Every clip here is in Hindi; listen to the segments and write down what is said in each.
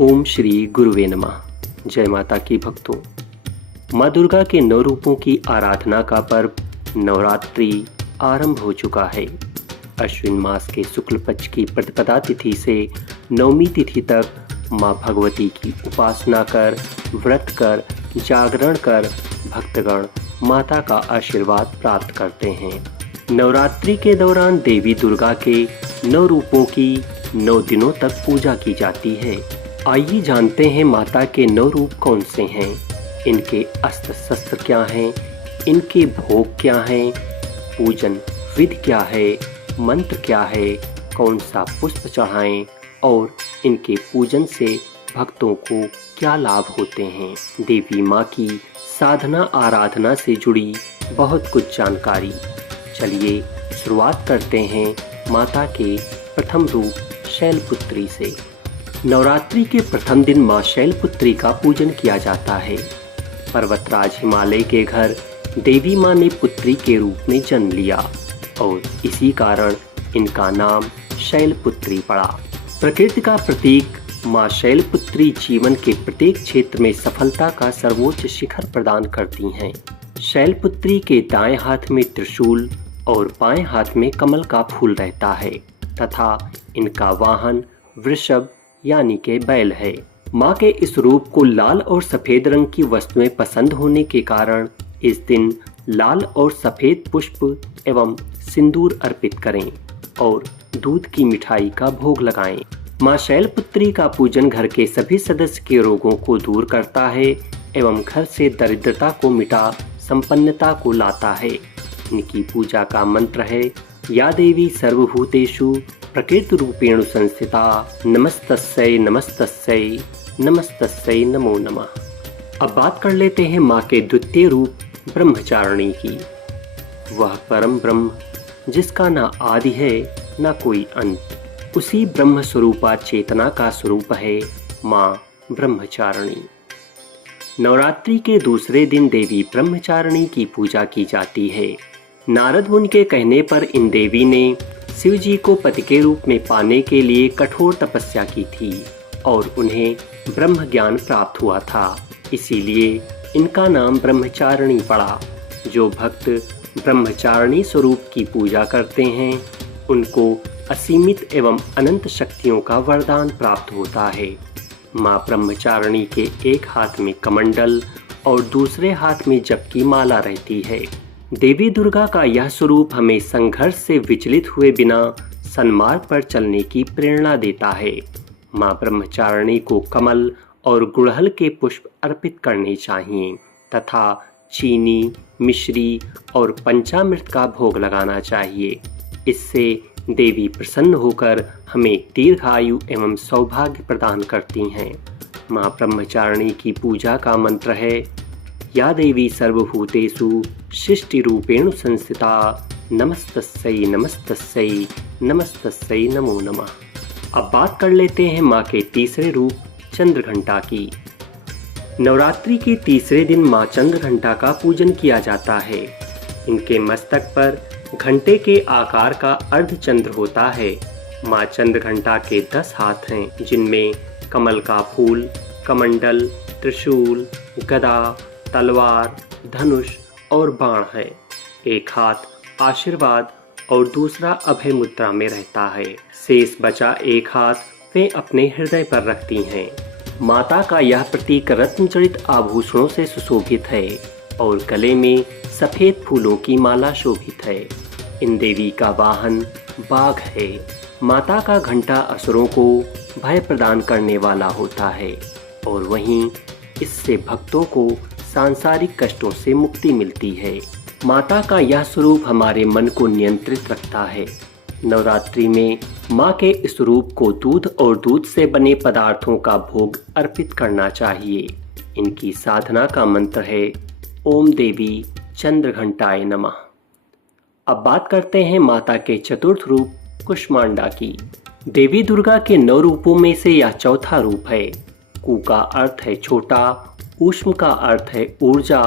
ओम श्री गुरुवे नमः। जय माता की भक्तों, माँ दुर्गा के 9 रूपों की आराधना का पर्व नवरात्रि आरंभ हो चुका है। अश्विन मास के शुक्ल पक्ष की प्रतिपदा तिथि से नवमी तिथि तक माँ भगवती की उपासना कर, व्रत कर, जागरण कर भक्तगण माता का आशीर्वाद प्राप्त करते हैं। नवरात्रि के दौरान देवी दुर्गा के 9 रूपों की 9 दिनों तक पूजा की जाती है। आइए जानते हैं माता के 9 रूप कौन से हैं, इनके अस्त्र शस्त्र क्या हैं, इनके भोग क्या हैं, पूजन विधि क्या है, मंत्र क्या है, कौन सा पुष्प चढ़ाएं और इनके पूजन से भक्तों को क्या लाभ होते हैं। देवी माँ की साधना आराधना से जुड़ी बहुत कुछ जानकारी। चलिए शुरुआत करते हैं माता के प्रथम रूप शैलपुत्री से। नवरात्रि के प्रथम दिन माँ शैलपुत्री का पूजन किया जाता है। पर्वतराज हिमालय के घर देवी माँ ने पुत्री के रूप में जन्म लिया और इसी कारण इनका नाम शैलपुत्री पड़ा। प्रकृति का प्रतीक माँ शैलपुत्री जीवन के प्रत्येक क्षेत्र में सफलता का सर्वोच्च शिखर प्रदान करती हैं। शैलपुत्री के दाएं हाथ में त्रिशूल और बाएं हाथ में कमल का फूल रहता है तथा इनका वाहन वृषभ यानी के बैल है। माँ के इस रूप को लाल और सफेद रंग की वस्तुएं पसंद होने के कारण इस दिन लाल और सफेद पुष्प एवं सिंदूर अर्पित करें और दूध की मिठाई का भोग लगाएं। माँ शैलपुत्री का पूजन घर के सभी सदस्य के रोगों को दूर करता है एवं घर से दरिद्रता को मिटा संपन्नता को लाता है। इनकी पूजा का मंत्र है, या देवी सर्वभूतेषु प्रकृति रूपेण संस्थिता नमस्तस्यै नमस्तस्यै नमस्तस्यै नमो नमः। अब बात कर लेते हैं माँ के द्वितीय रूप ब्रह्मचारिणी की। वह परम ब्रह्म जिसका ना आदि है ना कोई अंत, उसी ब्रह्म स्वरूपा चेतना का स्वरूप है माँ ब्रह्मचारिणी। नवरात्रि के दूसरे दिन देवी ब्रह्मचारिणी की पूजा की जाती है। नारद मुनि के कहने पर इन देवी ने शिव जी को पति के रूप में पाने के लिए कठोर तपस्या की थी और उन्हें ब्रह्म ज्ञान प्राप्त हुआ था। इसीलिए इनका नाम ब्रह्मचारिणी पड़ा। जो भक्त ब्रह्मचारिणी स्वरूप की पूजा करते हैं उनको असीमित एवं अनंत शक्तियों का वरदान प्राप्त होता है। माँ ब्रह्मचारिणी के एक हाथ में कमंडल और दूसरे हाथ में जप की माला रहती है। देवी दुर्गा का यह स्वरूप हमें संघर्ष से विचलित हुए बिना सन्मार्ग पर चलने की प्रेरणा देता है। माँ ब्रह्मचारिणी को कमल और गुड़हल के पुष्प अर्पित करने चाहिए तथा चीनी, मिश्री और पंचामृत का भोग लगाना चाहिए। इससे देवी प्रसन्न होकर हमें दीर्घायु एवं सौभाग्य प्रदान करती हैं। माँ ब्रह्मचारिणी की पूजा का मंत्र है, या देवी सर्वभूतेषु सृष्टि रूपेण संस्थिता नमस्तस्यै नमस्तस्यै नमस्तस्यै नमो नमः। अब बात कर लेते हैं माँ के तीसरे रूप चंद्रघंटा की। नवरात्रि के तीसरे दिन माँ चंद्रघंटा का पूजन किया जाता है। इनके मस्तक पर घंटे के आकार का अर्धचंद्र होता है। माँ चंद्रघंटा के 10 हाथ हैं, जिनमें कमल का फूल, कमंडल, त्रिशूल, गदा, तलवार, धनुष और बाण है। एक हाथ आशीर्वाद और दूसरा अभय मुद्रा में रहता है। शेष बचा एक हाथ वे अपने हृदय पर रखती हैं। माता का यह प्रतीक रत्न जड़ित आभूषणों से सुशोभित है और गले में सफेद फूलों की माला शोभित है। इन देवी का वाहन बाघ है। माता का घंटा असुरों को भय प्रदान करने वाला होता है और वहीं इससे भक्तों को सांसारिक कष्टों से मुक्ति मिलती है। माता का यह स्वरूप हमारे मन को नियंत्रित रखता है। नवरात्रि में माँ के इस रूप को दूध और दूध से बने पदार्थों का भोग अर्पित करना चाहिए। इनकी साधना का मंत्र है, ओम देवी चंद्रघंटाय नमः। अब बात करते हैं माता के चतुर्थ रूप कुष्मांडा की। देवी दुर्गा के 9 रूपों में से यह चौथा रूप है। कु का अर्थ है छोटा, ऊष्म का अर्थ है ऊर्जा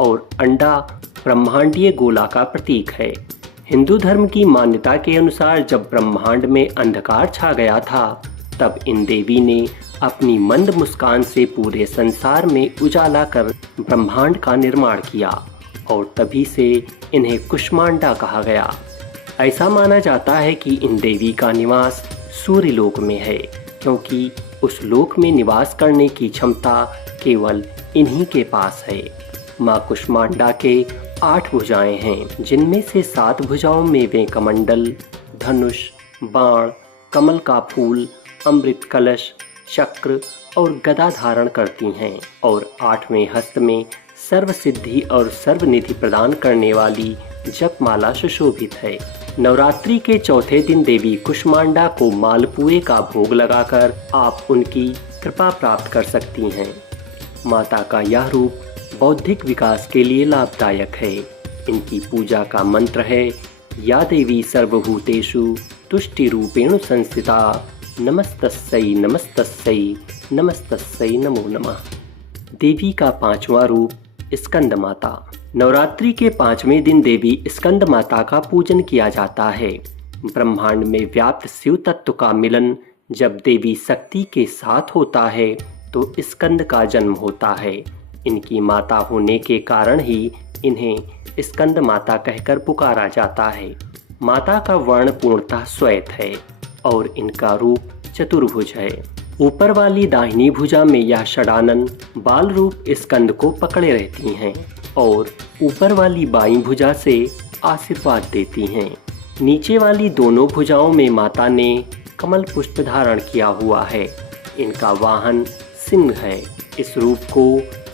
और अंडा ब्रह्मांडीय गोला का प्रतीक है। हिंदू धर्म की मान्यता के अनुसार जब ब्रह्मांड में अंधकार छा गया था तब इन देवी ने अपनी मंद मुस्कान से पूरे संसार में उजाला कर ब्रह्मांड का निर्माण किया और तभी से इन्हें कुष्मांडा कहा गया। ऐसा माना जाता है कि इन देवी का निवास सूर्यलोक में है, क्योंकि उस लोक में निवास करने की क्षमता केवल इन्हीं के पास है। माँ कुष्मांडा के 8 भुजाएं हैं, जिनमें से 7 भुजाओं में वे कमंडल, धनुष, बाण, कमल का फूल, अमृत कलश, चक्र और गदा धारण करती हैं और 8वें हस्त में सर्व सिद्धि और सर्वनिधि प्रदान करने वाली जपमाला सुशोभित है। नवरात्रि के चौथे दिन देवी कुष्मांडा को मालपुए का भोग लगाकर आप उनकी कृपा प्राप्त कर सकती हैं। माता का यह रूप बौद्धिक विकास के लिए लाभदायक है। इनकी पूजा का मंत्र है, या देवी सर्वभूतेषु तुष्टि रूपेण संस्थिता, नमस्तस्यै नमस्तस्यै नमस्तस्यै नमो नमः। देवी का 5वां रूप स्कंद माता। नवरात्रि के 5वें दिन देवी स्कंद माता का पूजन किया जाता है। ब्रह्मांड में व्याप्त शिव तत्व का मिलन जब देवी शक्ति के साथ होता है तो स्कंद का जन्म होता है। इनकी माता होने के कारण ही इन्हें स्कंद माता कहकर पुकारा जाता है। माता का वर्ण पूर्णतः श्वेत है और इनका रूप चतुर्भुज है। ऊपर वाली दाहिनी भुजा में यह षडानन बाल रूप स्कंद को पकड़े रहती हैं और ऊपर वाली बाईं भुजा से आशीर्वाद देती हैं। नीचे वाली दोनों भुजाओं में माता ने कमल पुष्प धारण किया हुआ है। इनका वाहन सिंह है। इस रूप को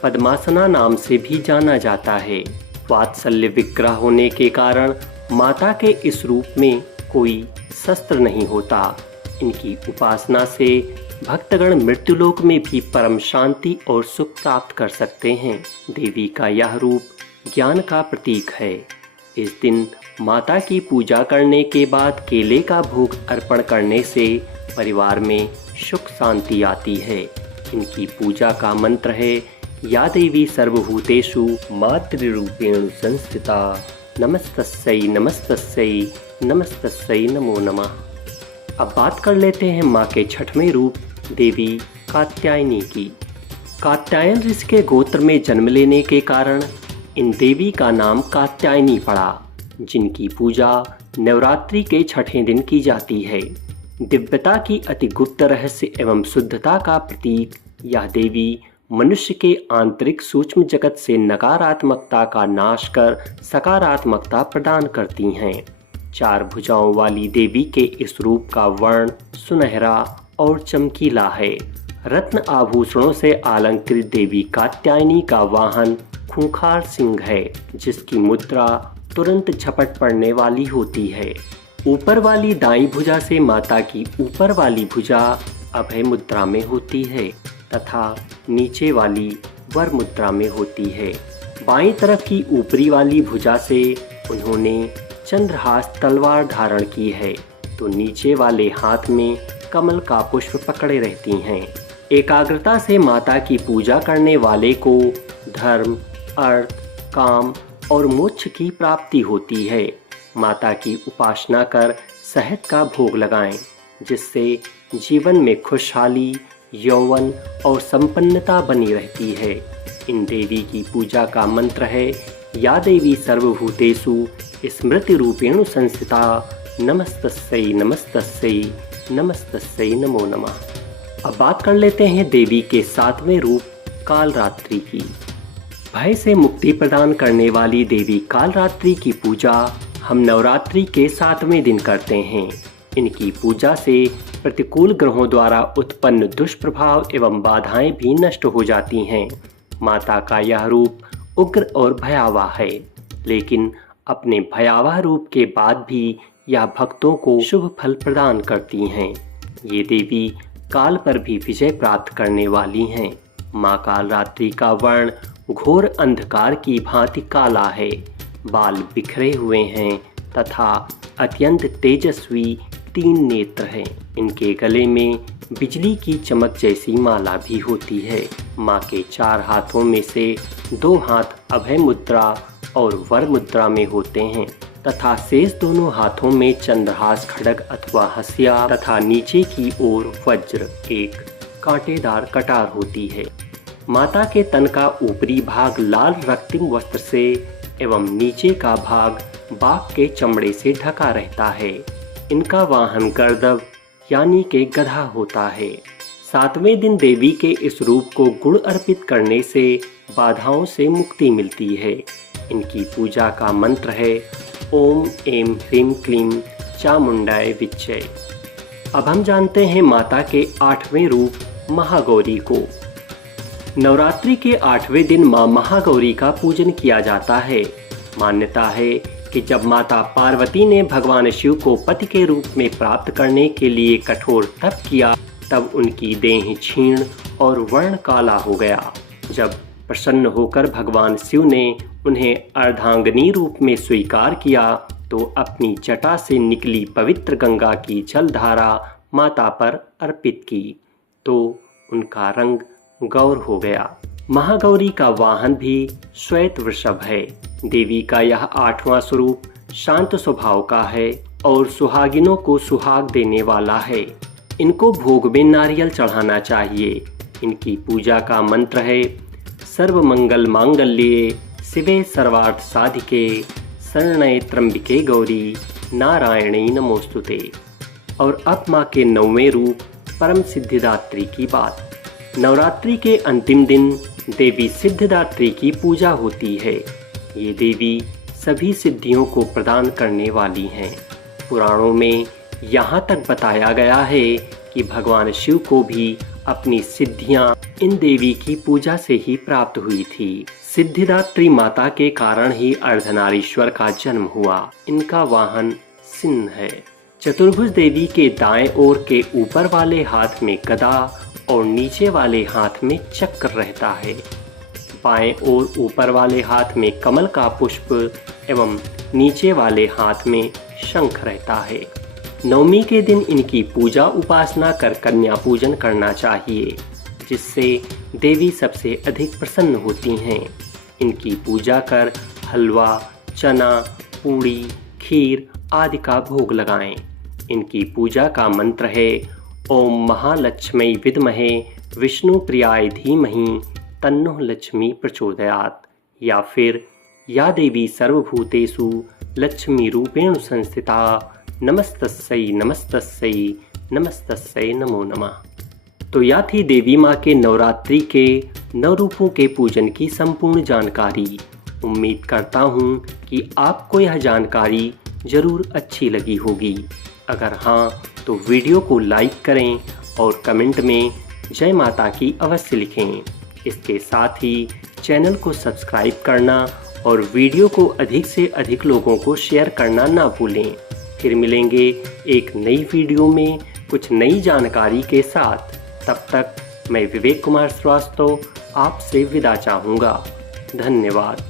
पद्मासना नाम से भी जाना जाता है। वात्सल्य विग्रह होने के कारण माता के इस रूप में कोई शस्त्र नहीं होता। इनकी उपासना से भक्तगण मृत्युलोक में भी परम शांति और सुख प्राप्त कर सकते हैं। देवी का यह रूप ज्ञान का प्रतीक है। इस दिन माता की पूजा करने के बाद केले का भोग अर्पण करने से परिवार में सुख शांति आती है। इनकी पूजा का मंत्र है, या देवी सर्वभूतेषु मातृरूपेण संस्थिता, नमस्तस्यै नमस्तस्यै नमस्तस्यै नमो नमः। अब बात कर लेते हैं माँ के 6वें रूप देवी कात्यायनी की। कात्यायन ऋषि के गोत्र में जन्म लेने के कारण इन देवी का नाम कात्यायनी पड़ा, जिनकी पूजा नवरात्रि के 6ठे दिन की जाती है। दिव्यता की अति गुप्त रहस्य एवं शुद्धता का प्रतीक यह देवी मनुष्य के आंतरिक सूक्ष्म जगत से नकारात्मकता का नाश कर सकारात्मकता प्रदान करती हैं। 4 भुजाओं वाली देवी के इस रूप का वर्ण सुनहरा और चमकीला है। रत्न आभूषणों से अलंकृत देवी कात्यायनी का वाहन खूंखार सिंह है, जिसकी मुद्रा तुरंत झपट पड़ने वाली होती है। ऊपर वाली दाईं भुजा से माता की ऊपर वाली भुजा अभय मुद्रा में होती है तथा नीचे वाली वर मुद्रा में होती है। बाईं तरफ की ऊपरी वाली भुजा से उन्होंने चंद्रहास तलवार धारण की है, तो नीचे वाले हाथ में कमल का पुष्प पकड़े रहती हैं। एकाग्रता से माता की पूजा करने वाले को धर्म, अर्थ, काम और मोक्ष की प्राप्ति होती है। माता की उपासना कर शहद का भोग लगाएं, जिससे जीवन में खुशहाली, यौवन और संपन्नता बनी रहती है। इन देवी की पूजा का मंत्र है, या देवी सर्वभूतेषु स्मृति रूपेण संस्थिता, नमस्तस्यै नमस्तस्यै नमस्तस्यै नमो नमः। अब बात कर लेते हैं देवी के 7वें रूप कालरात्रि की। भय से मुक्ति प्रदान करने वाली देवी कालरात्रि की पूजा हम नवरात्रि के 7वें दिन करते हैं। इनकी पूजा से प्रतिकूल ग्रहों द्वारा उत्पन्न दुष्प्रभाव एवं बाधाएं भी नष्ट हो जाती हैं। माता का यह रूप उग्र और भयावह है, लेकिन अपने भयावह रूप के बाद भी यह भक्तों को शुभ फल प्रदान करती हैं। ये देवी काल पर भी विजय प्राप्त करने वाली हैं। माँ कालरात्रि का वर्ण घोर अंधकार की भांति काला है। बाल बिखरे हुए हैं तथा अत्यंत तेजस्वी 3 नेत्र हैं। इनके गले में बिजली की चमक जैसी माला भी होती है। माँ के 4 हाथों में से 2 हाथ अभय मुद्रा और वर मुद्रा में होते हैं तथा शेष दोनों हाथों में चंद्रहास खड्ग अथवा हसिया तथा नीचे की ओर वज्र, एक कांटेदार कटार होती है। माता के तन का ऊपरी भाग लाल रक्तिम वस्त्र से एवं नीचे का भाग बाघ के चमड़े से ढका रहता है। इनका वाहन गर्दभ यानी के गधा होता है। 7वें दिन देवी के इस रूप को गुड़ अर्पित करने से बाधाओं से मुक्ति मिलती है। इनकी पूजा का मंत्र है ओम ऐं ह्रीं क्लीं चामुंडाय विच्चे। अब हम जानते हैं माता के 8वें रूप महागौरी को। नवरात्रि के 8वें दिन मां महागौरी का पूजन किया जाता है। मान्यता है कि जब माता पार्वती ने भगवान शिव को पति के रूप में प्राप्त करने के लिए कठोर तप किया, तब उनकी देह क्षीण और वर्ण काला हो गया। जब प्रसन्न होकर भगवान शिव ने उन्हें अर्धांगिनी रूप में स्वीकार किया तो अपनी जटा से निकली पवित्र गंगा की जलधारा माता पर अर्पित की तो उनका रंग गौर हो गया। महागौरी का वाहन भी श्वेत वृषभ है। देवी का यह 8वां स्वरूप शांत स्वभाव का है और सुहागिनों को सुहाग देने वाला है। इनको भोग में नारियल चढ़ाना चाहिए। इनकी पूजा का मंत्र है सर्व मंगल मांगल्ये शिवे सर्वार्थ साधिके शरण्ये त्र्यंबिके गौरी नारायणी नमोस्तुते। और अब माँ के 9वें रूप परम सिद्धिदात्री की बात। नवरात्रि के अंतिम दिन देवी सिद्धिदात्री की पूजा होती है। ये देवी सभी सिद्धियों को प्रदान करने वाली हैं। पुराणों में यहाँ तक बताया गया है कि भगवान शिव को भी अपनी सिद्धियाँ इन देवी की पूजा से ही प्राप्त हुई थी। सिद्धिदात्री माता के कारण ही अर्धनारीश्वर का जन्म हुआ। इनका वाहन सिंह है। चतुर्भुज देवी के दाएं ओर के ऊपर वाले हाथ में गदा और नीचे वाले हाथ में चक्र रहता है। बाएं ओर ऊपर वाले हाथ में कमल का पुष्प एवं नीचे वाले हाथ में शंख रहता है। नवमी के दिन इनकी पूजा उपासना कर कन्या पूजन करना चाहिए, जिससे देवी सबसे अधिक प्रसन्न होती हैं। इनकी पूजा कर हलवा, चना, पूड़ी, खीर आदि का भोग लगाएं। इनकी पूजा का मंत्र है ओम महालक्ष्मी विद्महे विष्णु प्रियाय धीमहि तन्नो लक्ष्मी प्रचोदयात्। या फिर या देवी सर्वभूतेषु लक्ष्मी रूपेण संस्थिता नमस्तस्यै नमस्तस्यै नमस्तस्यै नमो नमः। तो यह थी देवी माँ के नवरात्रि के 9 रूपों के पूजन की संपूर्ण जानकारी। उम्मीद करता हूँ कि आपको यह जानकारी जरूर अच्छी लगी होगी। अगर हाँ तो वीडियो को लाइक करें और कमेंट में जय माता की अवश्य लिखें। इसके साथ ही चैनल को सब्सक्राइब करना और वीडियो को अधिक से अधिक लोगों को शेयर करना ना भूलें। फिर मिलेंगे एक नई वीडियो में कुछ नई जानकारी के साथ। तब तक मैं विवेक कुमार श्रीवास्तव आपसे विदा चाहूँगा। धन्यवाद।